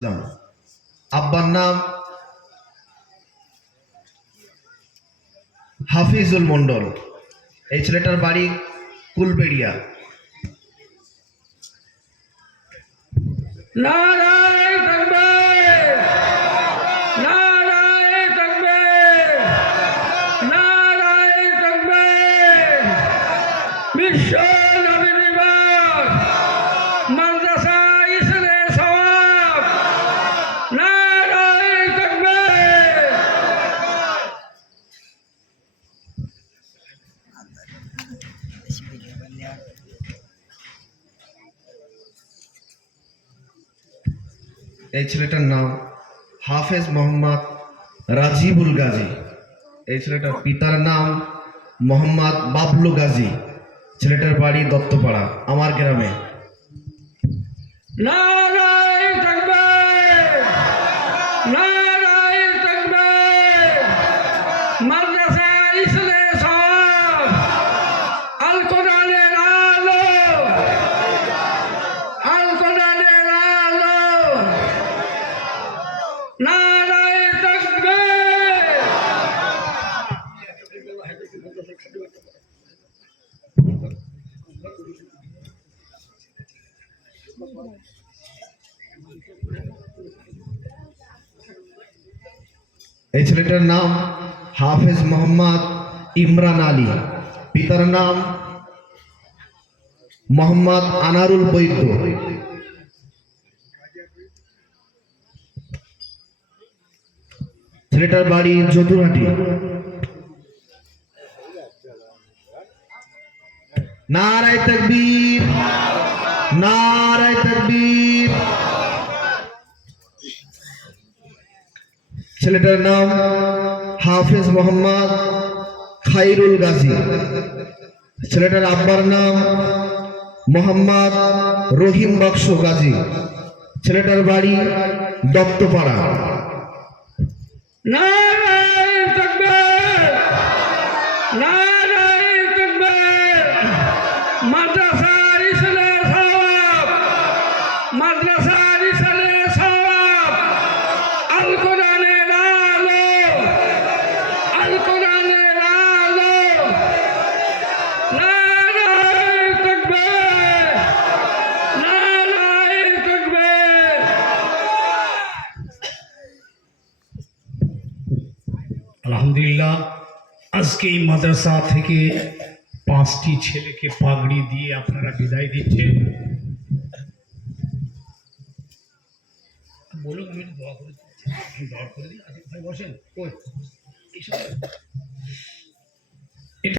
আব্বার নাম হাফিজুল মন্ডল। এই ছেলেটার বাড়ি কুলবেড়িয়া। নারায়ে তাকবীর, নারায়ে তাকবীর, নারায়ে তাকবীর। বিশ্ব নবী দিবস, মাদ্রাসা ইসলামে সওয়াব। নারায়ে তাকবীর। এই ছেলেটার নাম হাফেজ মোহাম্মদ রাজিবুল গাজী। এই ছেলেটার পিতার নাম মোহাম্মদ বাবলু গাজী। ছেলেটার বাড়ি দত্তপাড়া, আমার গ্রামে। নারায়ে তাকবীর, নারায়ে তাকবীর। মাদ্রাসা ইসলামে সওয়াব। আল কোরআনের আলো, আল কোরআনের আলো। নারায়ে তাকবীর। এই ছেলেটার নাম হাফেজ মোহাম্মদ ইমরান আলী। পিতার নাম মোহাম্মদ আনারুল বৈদ্য। ছেলেটার বাড়ি জতুরহাটি। নারায়ে তাকবীর, নারায়ে তাকবীর। ছেলেটার নাম হাফেজ মোহাম্মদ খাইরুল গাজী। ছেলেটার আব্বার নাম মোহাম্মদ রহিম বক্স গাজী। ছেলেটার বাড়ি দত্তপাড়া। নারায়ে তাকবীর, নারায়ে তাকবীর। মাদ্রাসা ইসলামে সওয়াব, মাদ্রাসা ইসলামে সওয়াব। আল কোরআনের আলো, আল কোরআনের আলো। নারায়ে তাকবীর, নারায়ে তাকবীর। আলহামদুলিল্লাহ, আজকে এই মাদ্রাসা থেকে 5টি ছেলেকে পাগড়ি দিয়ে আপনারা বিদায় দিচ্ছেন। বলুন, আমি দোয়া করে দিই। দোয়া করে দিই। আচ্ছা ভাই বসেন।